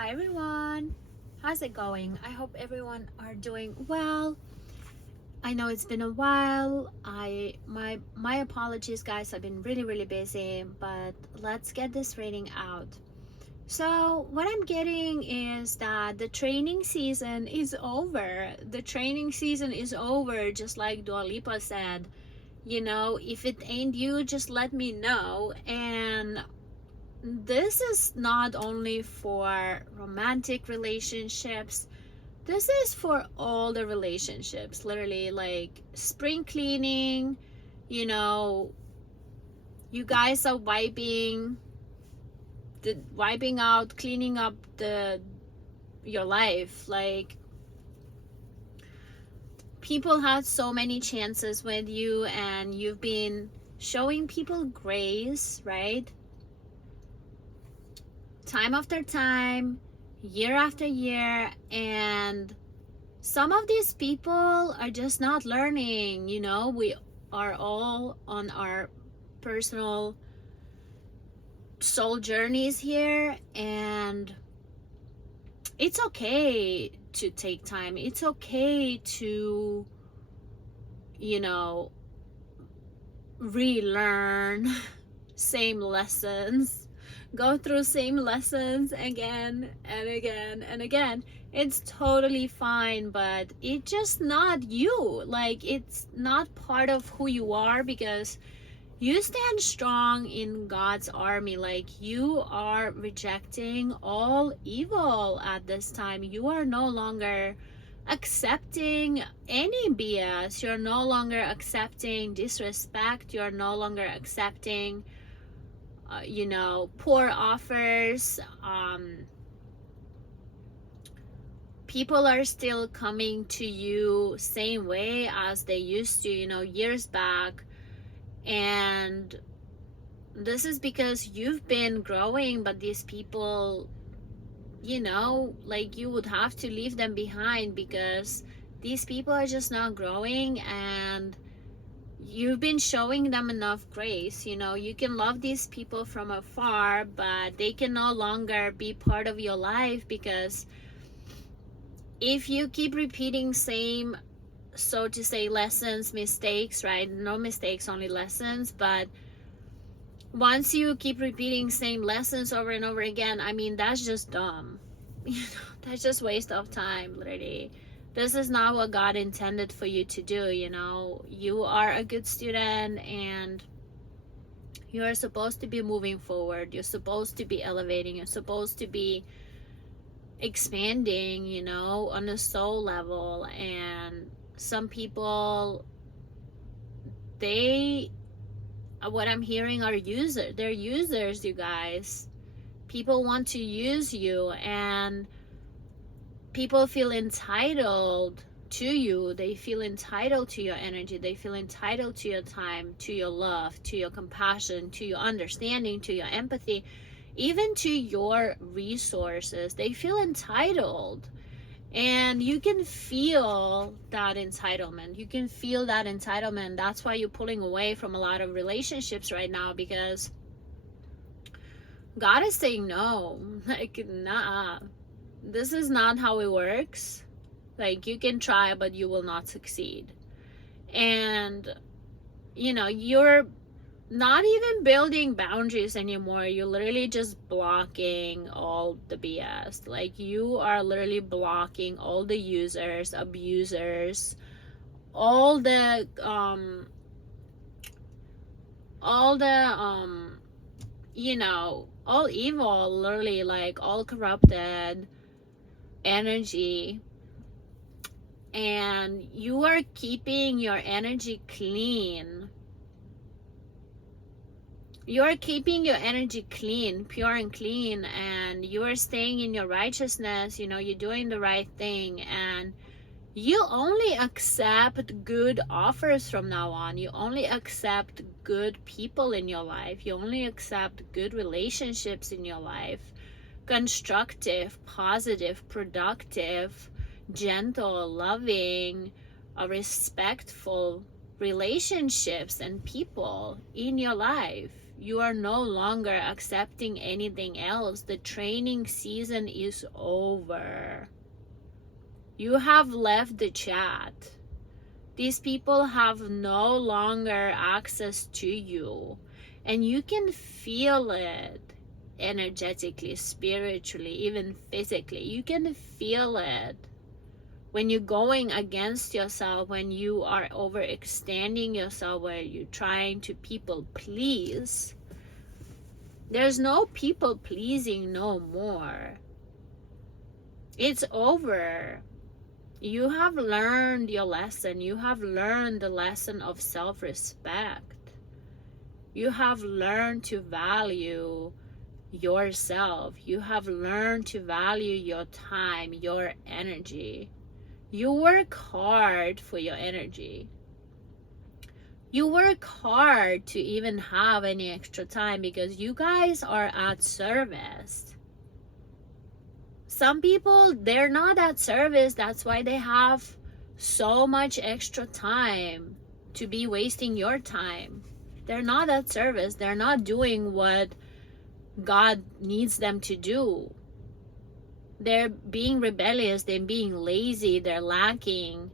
Hi everyone. How's it going? I hope everyone are doing well. I know it's been a while. My apologies guys. I've been really busy, but let's get this reading out. So, what I'm getting is that the training season is over. The training season is over, just like Dua Lipa said. If it ain't you, just let me know. And this is not only for romantic relationships, this is for all the relationships, literally, like spring cleaning. you know you guys are wiping out, cleaning up the your life. Like, people had so many chances with you and you've been showing people grace, right? Time after time, year after year, and some of these people are just not learning. We are all on our personal soul journeys here, and it's okay to take time. It's okay to, you know, relearn same lessons, go through same lessons again and again and again. It's totally fine, but it's just not you. Like, it's not part of who you are, because you stand strong in God's army. Like, you are rejecting all evil at this time. You are no longer accepting any BS. You're no longer accepting disrespect. You're no longer accepting, poor offers. People are still coming to you same way as they used to, years back. And this is because you've been growing, but these people, like, you would have to leave them behind, because these people are just not growing, and you've been showing them enough grace. You can love these people from afar, but they can no longer be part of your life, because if you keep repeating same, so to say, lessons, mistakes, right? No mistakes, only lessons. But once you keep repeating same lessons over and over again, I mean, that's just dumb. That's just waste of time, literally. This is not what God intended for you to do. You are a good student, and you are supposed to be moving forward. You're supposed to be elevating. You're supposed to be expanding, on a soul level. And some people, what I'm hearing are they're users, you guys. People want to use you, and people feel entitled to you. They feel entitled to your energy. They feel entitled to your time, to your love, to your compassion, to your understanding, to your empathy, even to your resources. They feel entitled. And you can feel that entitlement. That's why you're pulling away from a lot of relationships right now, because God is saying no. Like, nah, this is not how it works. Like, you can try, but you will not succeed. And you're not even building boundaries anymore. You're literally just blocking all the BS. Like, you are literally blocking all the users, abusers, all the all evil, literally, like all corrupted energy. And you are keeping your energy clean. You are keeping your energy clean, pure and clean, and you are staying in your righteousness. You're doing the right thing, and you only accept good offers from now on. You only accept good people in your life. You only accept good relationships in your life. Constructive, positive, productive, gentle, loving, respectful relationships and people in your life. You are no longer accepting anything else. The training season is over. You have left the chat. These people have no longer access to you. And you can feel it energetically, spiritually, even physically. You can feel it when you're going against yourself, when you are overextending yourself, where you're trying to people please. There's no people pleasing no more. It's over. You have learned your lesson. You have learned the lesson of self-respect. You have learned to value yourself. You have learned to value your time, your energy. You work hard for your energy. You work hard to even have any extra time because you guys are at service. Some people, they're not at service. That's why they have so much extra time to be wasting your time. They're not at service. They're not doing what God needs them to do. They're being rebellious. They're being lazy. They're lacking,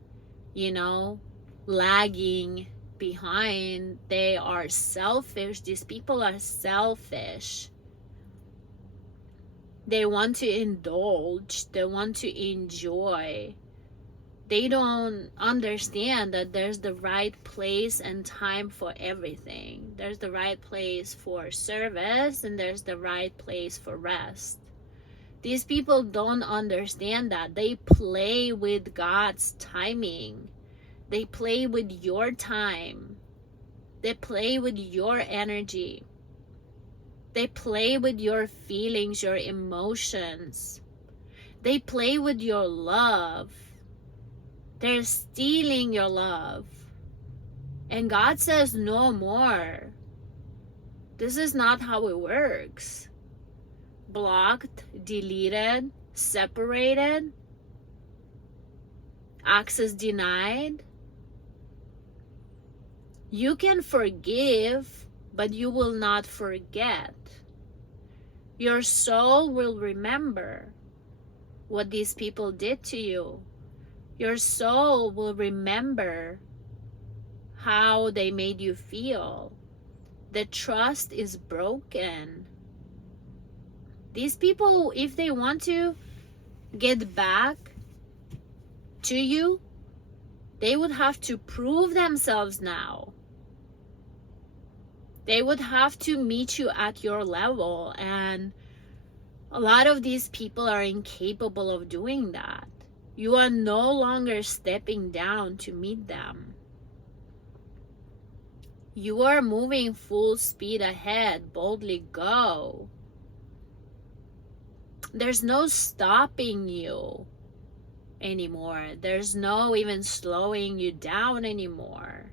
lagging behind. They are selfish. These people are selfish. They want to indulge. They want to enjoy. They don't understand that there's the right place and time for everything. There's the right place for service and there's the right place for rest. These people don't understand that. They play with God's timing. They play with your time. They play with your energy. They play with your feelings, your emotions. They play with your love. They're stealing your love. And God says no more. This is not how it works. Blocked, deleted, separated, access denied. You can forgive, but you will not forget. Your soul will remember what these people did to you. Your soul will remember how they made you feel. The trust is broken. These people, if they want to get back to you, they would have to prove themselves now. They would have to meet you at your level, and a lot of these people are incapable of doing that. You are no longer stepping down to meet them. You are moving full speed ahead. Boldly go. There's no stopping you anymore. There's no even slowing you down anymore.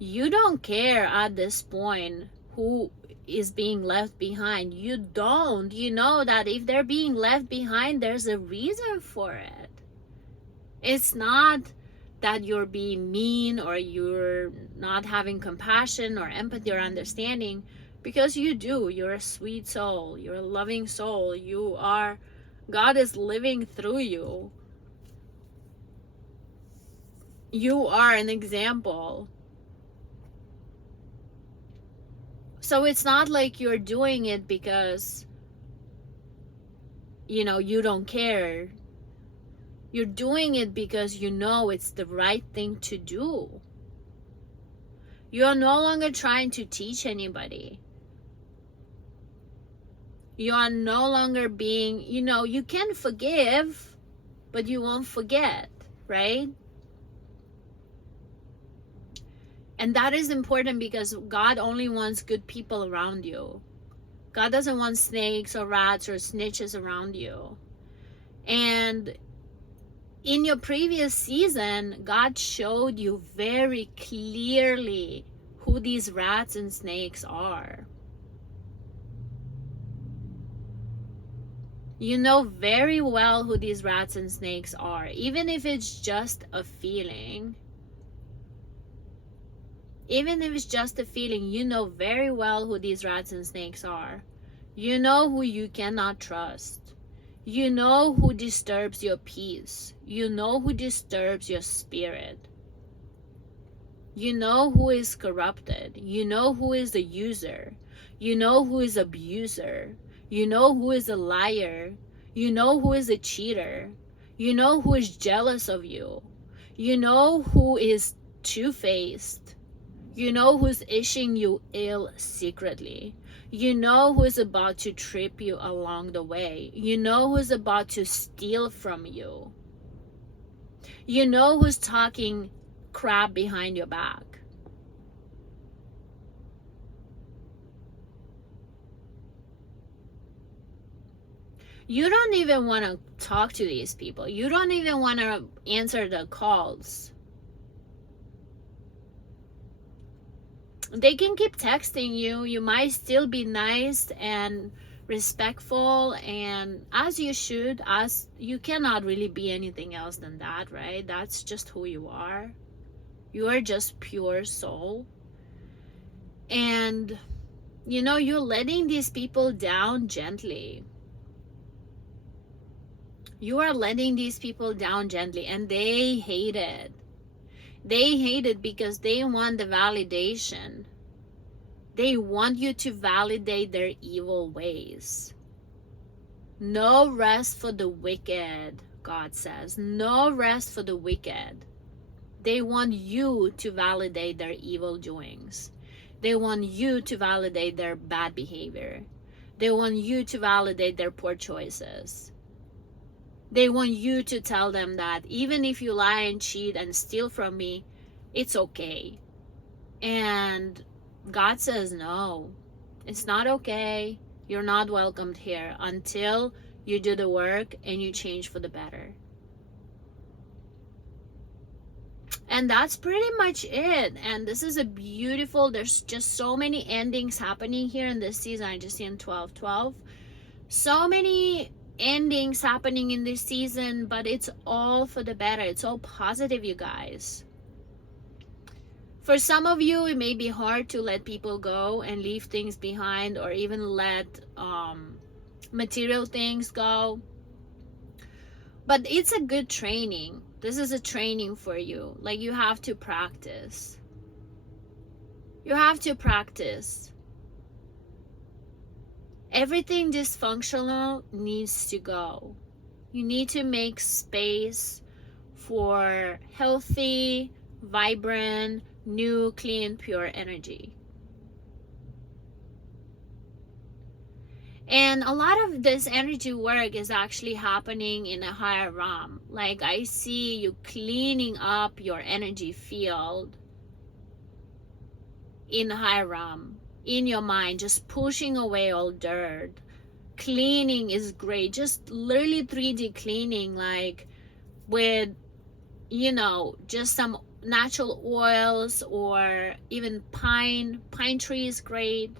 You don't care at this point who is being left behind. You don't. You know that if they're being left behind, there's a reason for it. It's not that you're being mean or you're not having compassion or empathy or understanding, because you do. You're a sweet soul. You're a loving soul. God is living through you. You are an example. So it's not like you're doing it because, you don't care. You're doing it because you know it's the right thing to do. You are no longer trying to teach anybody. You are no longer being, you can forgive, but you won't forget, right? And that is important because God only wants good people around you. God doesn't want snakes or rats or snitches around you. And in your previous season, God showed you very clearly who these rats and snakes are. You know very well who these rats and snakes are, even if it's just a feeling. Even if it's just a feeling, you know very well who these rats and snakes are. You know who you cannot trust. You know who disturbs your peace. You know who disturbs your spirit. You know who is corrupted. You know who is the user. You know who is abuser. You know who is a liar. You know who is a cheater. You know who is jealous of you. You know who is two-faced. You know who's wishing you ill secretly. You know who's about to trip you along the way. You know who's about to steal from you. You know who's talking crap behind your back. You don't even want to talk to these people. You don't even want to answer the calls. They can keep texting you. You might still be nice and respectful, and as you should, as you cannot really be anything else than that, right? That's just who you are. You are just pure soul. And you know, you're letting these people down gently. You are letting these people down gently, and they hate it. They hate it because they want the validation. They want you to validate their evil ways. No rest for the wicked, God says. No rest for the wicked. They want you to validate their evil doings. They want you to validate their bad behavior. They want you to validate their poor choices. They want you to tell them that even if you lie and cheat and steal from me, it's okay. And God says, no, it's not okay. You're not welcomed here until you do the work and you change for the better. And that's pretty much it. And this is a beautiful, there's just so many endings happening here in this season. I just see in 12:12. So many endings happening in this season, but it's all for the better. It's all positive, you guys. For some of you, it may be hard to let people go and leave things behind, or even let material things go. But it's a good training. This is a training for you. Like, you have to practice. You have to practice. Everything dysfunctional needs to go. You need to make space for healthy, vibrant, new, clean, pure energy. And a lot of this energy work is actually happening in a higher realm. Like, I see you cleaning up your energy field in the higher realm, in your mind, just pushing away all dirt. Cleaning is great. Just literally 3D cleaning, like with, you know, just some natural oils, or even pine tree is great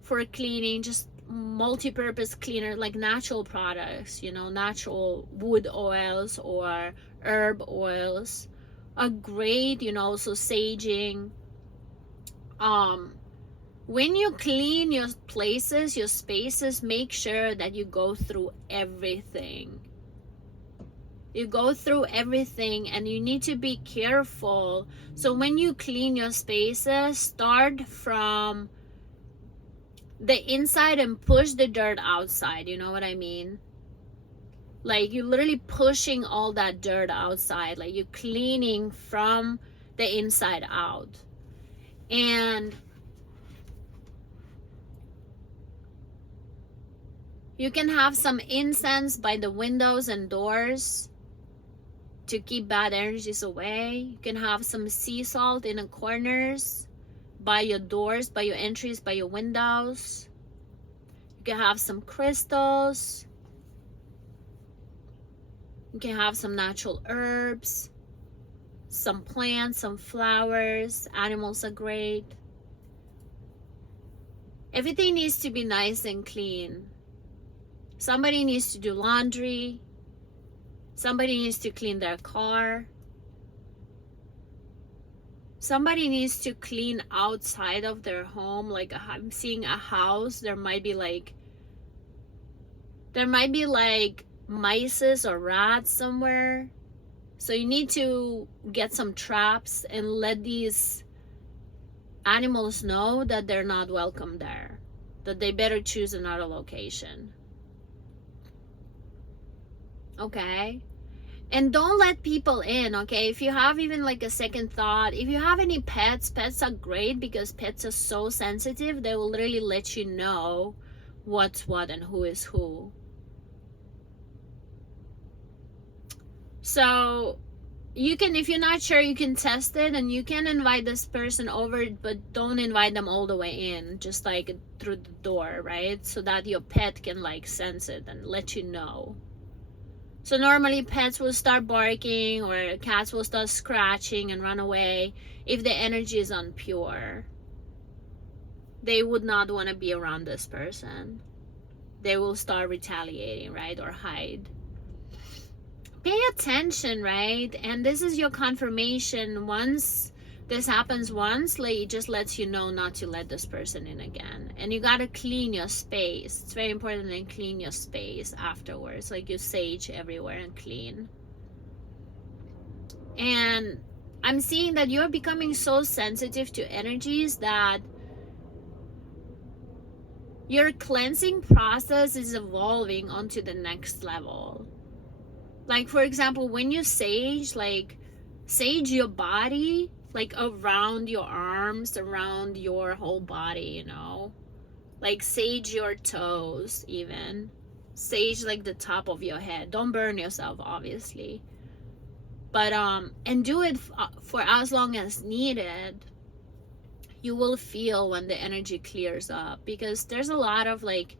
for cleaning. Just multi-purpose cleaner, like natural products, you know, natural wood oils or herb oils are great, you know. So saging. When you clean your places, your spaces, make sure that you go through everything. You go through everything, and you need to be careful. So when you clean your spaces, start from the inside and push the dirt outside. You know what I mean? Like, you're literally pushing all that dirt outside. Like, you're cleaning from the inside out. And you can have some incense by the windows and doors to keep bad energies away. You can have some sea salt in the corners, by your doors, by your entries, by your windows. You can have some crystals. You can have some natural herbs, some plants, some flowers. Animals are great. Everything needs to be nice and clean. Somebody needs to do laundry. Somebody needs to clean their car. somebody needs to clean outside of their home. Like I'm seeing a house, there might be like mice or rats somewhere. So you need to get some traps and let these animals know that they're not welcome there, that they better choose another location. Okay? And don't let people in, okay? If you have even like a second thought, if you have any pets, pets are great because pets are so sensitive. They will literally let you know what's what and who is who. So you can, if you're not sure, you can test it and you can invite this person over, but don't invite them all the way in, just like through the door, right? So that your pet can like sense it and let you know. So normally pets will start barking or cats will start scratching and run away if the energy is unpure. They would not want to be around this person. They will start retaliating, right? Or hide. Pay attention, right? And this is your confirmation. Once this happens once, like, it just lets you know not to let this person in again. And you gotta clean your space. It's very important to clean your space afterwards. Like you sage everywhere and clean. And I'm seeing that you're becoming so sensitive to energies that your cleansing process is evolving onto the next level. Like, for example, when you sage, like, sage your body, like, around your arms, around your whole body, you know? Like, sage your toes, even. Sage, like, the top of your head. Don't burn yourself, obviously. But, and do it for as long as needed. You will feel when the energy clears up. Because there's a lot of, like,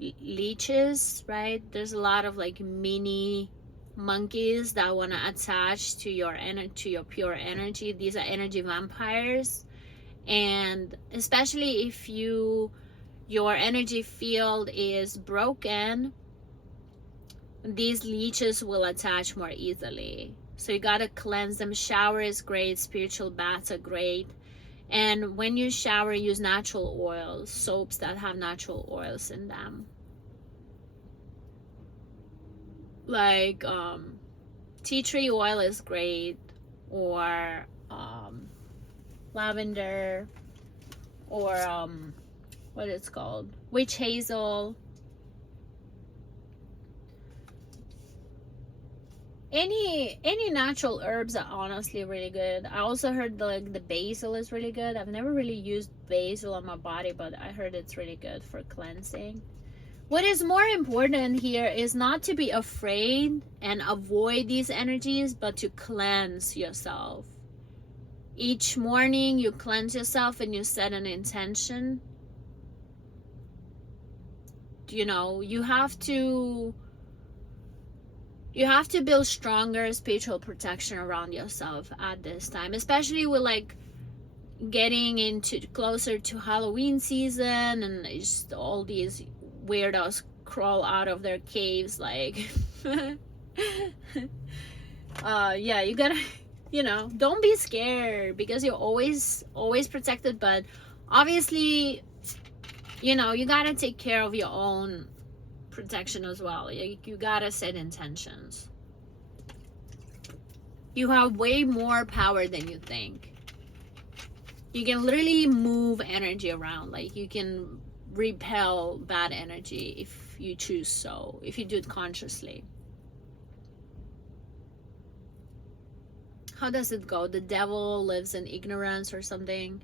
leeches, right? There's a lot of, like, mini monkeys that want to attach to your pure energy. These are energy vampires, and especially if your energy field is broken, these leeches will attach more easily. So you gotta cleanse them. Shower is great, spiritual baths are great, and when you shower, use natural oils, soaps that have natural oils in them. Like tea tree oil is great, or lavender, or what it's called, witch hazel. Any natural herbs are honestly really good. I also heard the basil is really good. I've never really used basil on my body, but I heard it's really good for cleansing. What is more important here is not to be afraid and avoid these energies, but to cleanse yourself. Each morning you cleanse yourself and you set an intention. You know, you have to build stronger spiritual protection around yourself at this time, especially with like getting into closer to Halloween season and just all these weirdos crawl out of their caves, like yeah, you gotta, you know, don't be scared because you're always protected, but obviously, you know, you gotta take care of your own protection as well. You gotta set intentions. You have way more power than you think. You can literally move energy around. Like, you can repel bad energy if you choose so, if you do it consciously. How does it go? The devil lives in ignorance or something.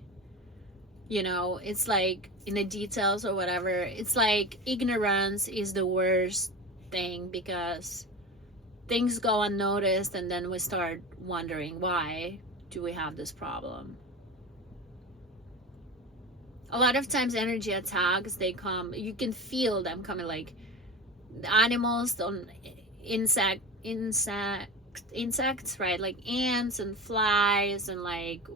You know, it's like in the details or whatever. It's like ignorance is the worst thing because things go unnoticed and then we start wondering, why do we have this problem? A lot of times energy attacks, they come, you can feel them coming, like the animals on insects, right? Like ants and flies and, like,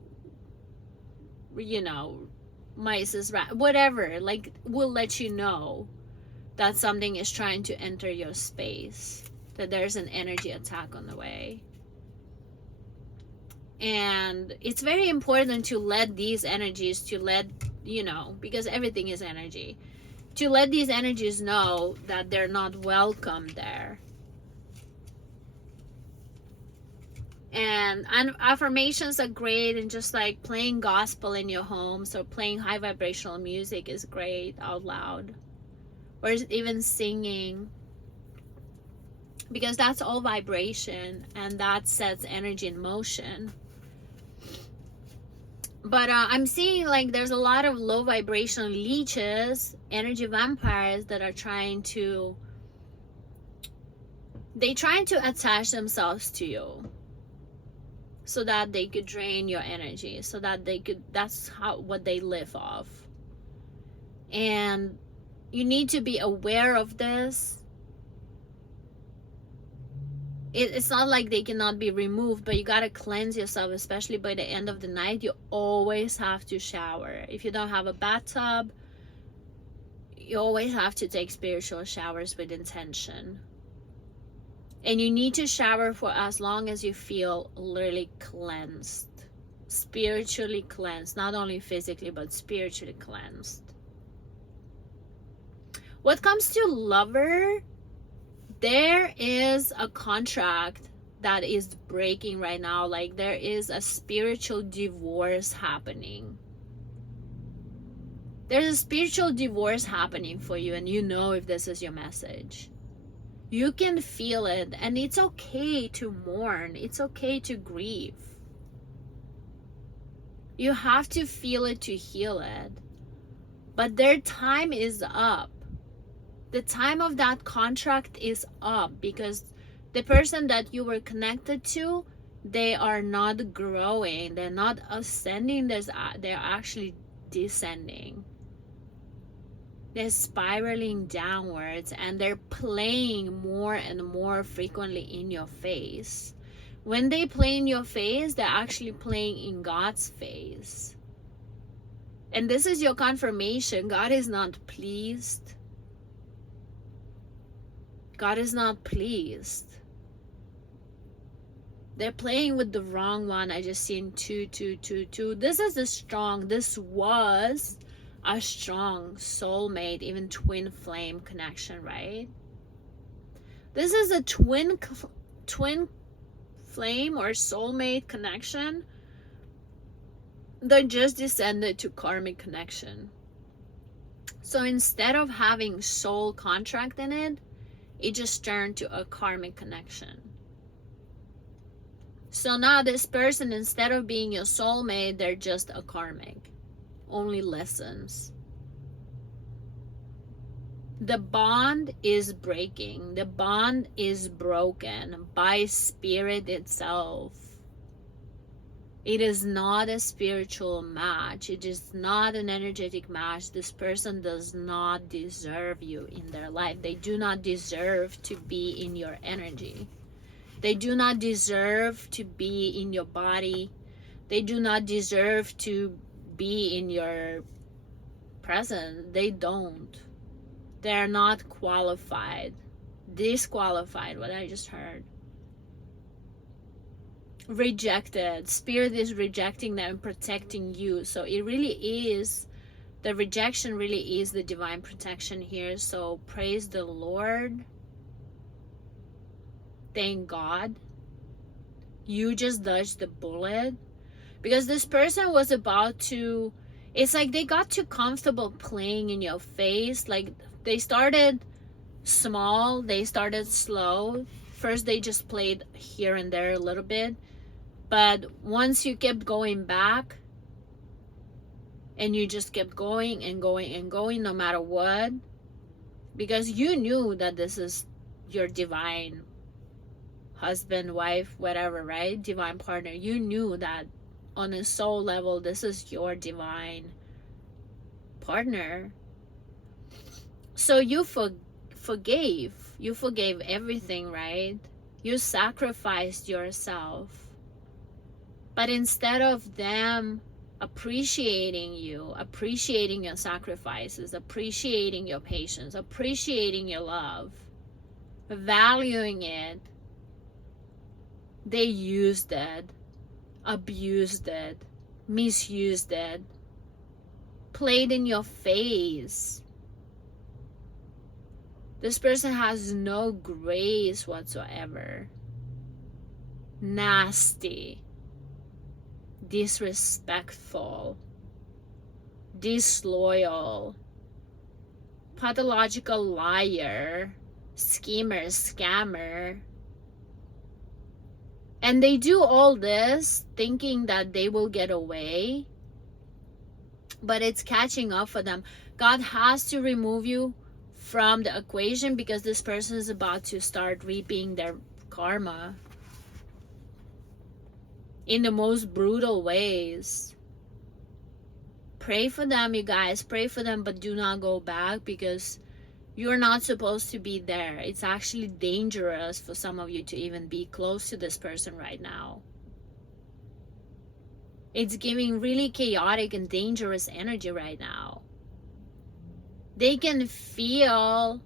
you know, mice, rat, whatever, like, will let you know that something is trying to enter your space, that there's an energy attack on the way. And it's very important to let these energies, because everything is energy, to let these energies know that they're not welcome there. And affirmations are great, and just like playing gospel in your homes or playing high vibrational music is great out loud, or even singing, because that's all vibration and that sets energy in motion. But I'm seeing like there's a lot of low vibrational leeches, energy vampires, that are trying to attach themselves to you so that they could drain your energy, so that that's what they live off. And you need to be aware of this. It's not like they cannot be removed, but you gotta cleanse yourself, especially by the end of the night. You always have to shower. If you don't have a bathtub, you always have to take spiritual showers with intention. And you need to shower for as long as you feel literally cleansed, spiritually cleansed, not only physically but spiritually cleansed. What comes to lover, there is a contract that is breaking right now. Like there is a spiritual divorce happening. There's a spiritual divorce happening for you, and you know if this is your message. You can feel it, and it's okay to mourn. It's okay to grieve. You have to feel it to heal it. But their time is up. The time of that contract is up, because the person that you were connected to, they are not growing. They're not ascending. They're actually descending. They're spiraling downwards, and they're playing more and more frequently in your face. When they play in your face, they're actually playing in God's face. And this is your confirmation. God is not pleased. God is not pleased. They're playing with the wrong one. I just seen 2, 2, 2, 2. This was a strong soulmate, even twin flame connection, right? This is a twin flame or soulmate connection that just descended to karmic connection. So instead of having soul contract in it, it just turned to a karmic connection. So now this person, instead of being your soulmate, they're just a karmic. Only lessons. The bond is breaking. The bond is broken by spirit itself. It is not a spiritual match. It is not an energetic match. This person does not deserve you in their life. They do not deserve to be in your energy. They do not deserve to be in your body. They do not deserve to be in your presence. They don't. They're not qualified. Disqualified, what I just heard. Rejected. Spirit is rejecting them, protecting you. So it really is, the rejection really is the divine protection here. So praise the Lord. Thank God. You just dodged the bullet. Because this person was about to, it's like they got too comfortable playing in your face. Like they started small, they started slow. First they just played here and there a little bit. But once you kept going back, and you just kept going and going and going no matter what, because you knew that this is your divine husband, wife, whatever, right? Divine partner. You knew that on a soul level, this is your divine partner. So you forgave. You forgave everything, right? You sacrificed yourself. But instead of them appreciating you, appreciating your sacrifices, appreciating your patience, appreciating your love, valuing it, they used it abused it, misused it, played in your face. This person has no grace whatsoever. Nasty, disrespectful, disloyal, pathological liar, schemer, scammer. And they do all this thinking that they will get away, but it's catching up for them. God has to remove you from the equation because this person is about to start reaping their karma in the most brutal ways. Pray for them, you guys. Pray for them, but do not go back because you're not supposed to be there. It's actually dangerous for some of you to even be close to this person right now. It's giving really chaotic and dangerous energy right now. They can feel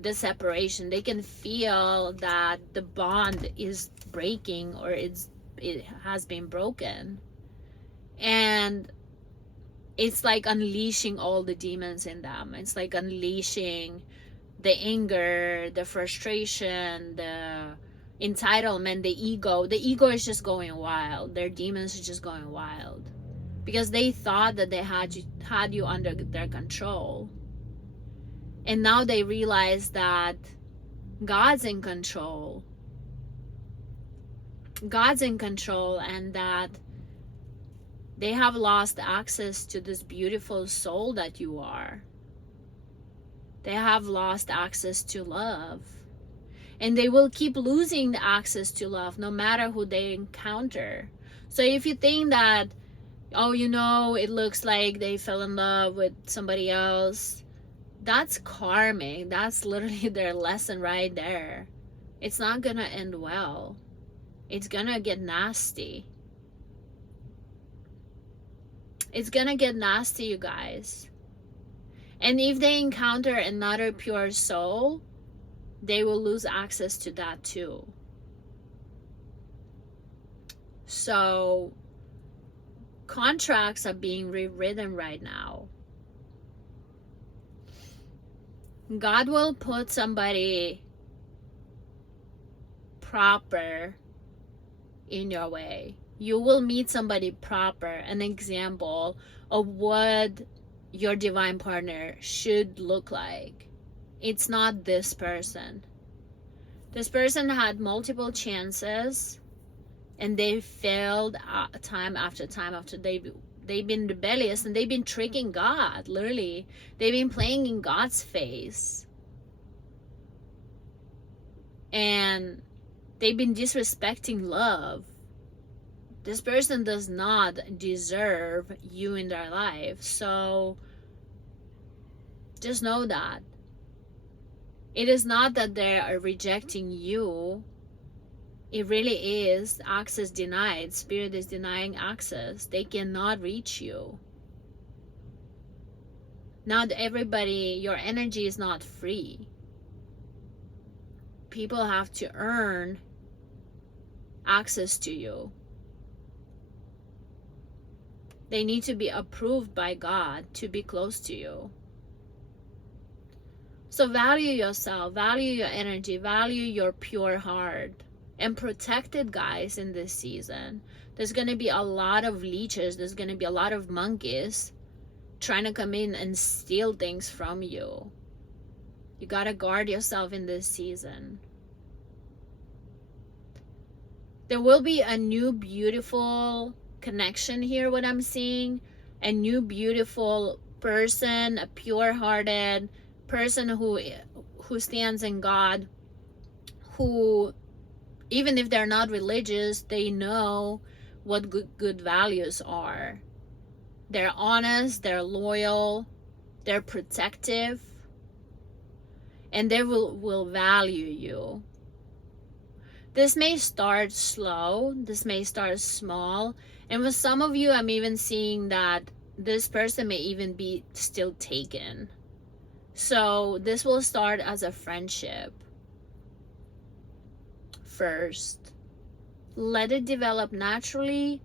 the separation. They can feel that the bond is breaking or it has been broken. And it's like unleashing all the demons in them. It's like unleashing the anger, the frustration, the entitlement, the ego. The ego is just going wild. Their demons are just going wild because they thought that they had you under their control. And now they realize that God's in control. God's in control, and that they have lost access to this beautiful soul that you are. They have lost access to love. And they will keep losing the access to love no matter who they encounter. So if you think that, oh, it looks like they fell in love with somebody else, that's karmic. That's literally their lesson right there. It's not gonna end well. It's gonna get nasty. It's gonna get nasty, you guys. And if they encounter another pure soul, they will lose access to that too. So contracts are being rewritten right now. God will put somebody proper in your way. You will meet somebody proper, an example of what your divine partner should look like. It's not this person. This person had multiple chances and they failed time after time after. They've been rebellious and they've been tricking God, literally. They've been playing in God's face. And they've been disrespecting love. This person does not deserve you in their life. So just know that. It is not that they are rejecting you. It really is access denied. Spirit is denying access. They cannot reach you. Not everybody, your energy is not free. People have to earn access to you. They need to be approved by God to be close to you. So value yourself, value your energy, value your pure heart, and protect it, guys, in this season. There's going to be a lot of leeches. There's going to be a lot of monkeys trying to come in and steal things from you. You got to guard yourself in this season. There will be a new beautiful connection here, what I'm seeing. A new beautiful person, a pure-hearted person who stands in God, who, even if they're not religious, they know what good values are. They're honest, they're loyal, they're protective, and they will value you. This may start slow, this may start small, and for some of you, I'm even seeing that this person may even be still taken. So this will start as a friendship first. Let it develop naturally.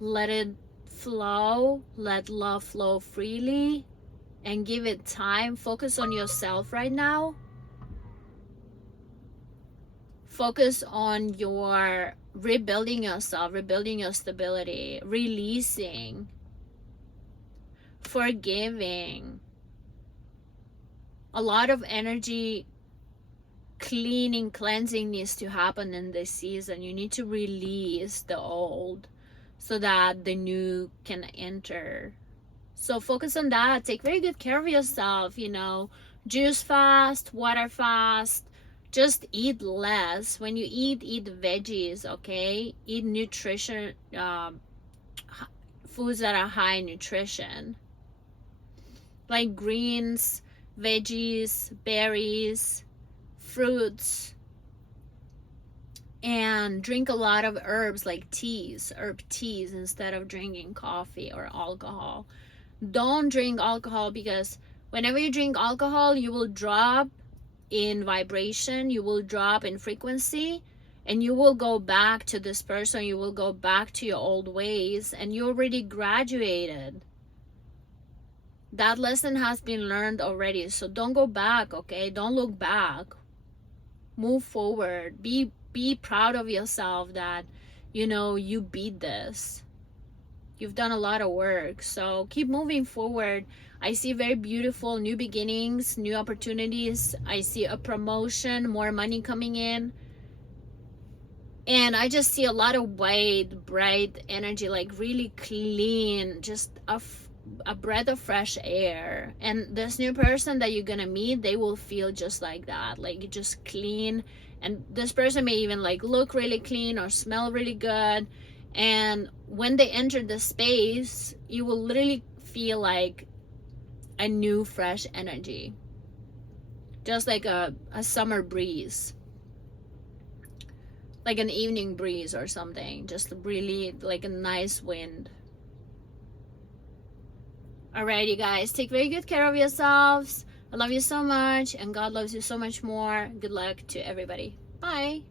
Let it flow. Let love flow freely and give it time. Focus on yourself right now. Focus on your rebuilding yourself, rebuilding your stability, releasing, forgiving. A lot of energy cleaning, cleansing needs to happen in this season. You need to release the old so that the new can enter. So focus on that. Take very good care of yourself, you know. Juice fast, water fast. Just eat less. When you eat veggies, okay? Eat nutrition, foods that are high in nutrition. Like greens, veggies, berries, fruits. And drink a lot of herbs like teas, herb teas, instead of drinking coffee or alcohol. Don't drink alcohol, because whenever you drink alcohol, you will drop in vibration, you will drop in frequency, and you will go back to this person, you will go back to your old ways, and you already graduated. That lesson has been learned already, so don't go back, okay? Don't look back. Move forward. Be proud of yourself that, you know, you beat this. You've done a lot of work, so keep moving forward. I see very beautiful new beginnings, new opportunities. I see a promotion, more money coming in. And I just see a lot of white, bright energy, like really clean, just a breath of fresh air. And this new person that you're gonna meet, they will feel just like that, like just clean. And this person may even like look really clean or smell really good. And when they enter the space, you will literally feel like a new fresh energy, just like a summer breeze, like an evening breeze or something, just really like a nice wind. Alright, you guys, take very good care of yourselves. I love you so much, and God loves you so much more. Good luck to everybody. Bye.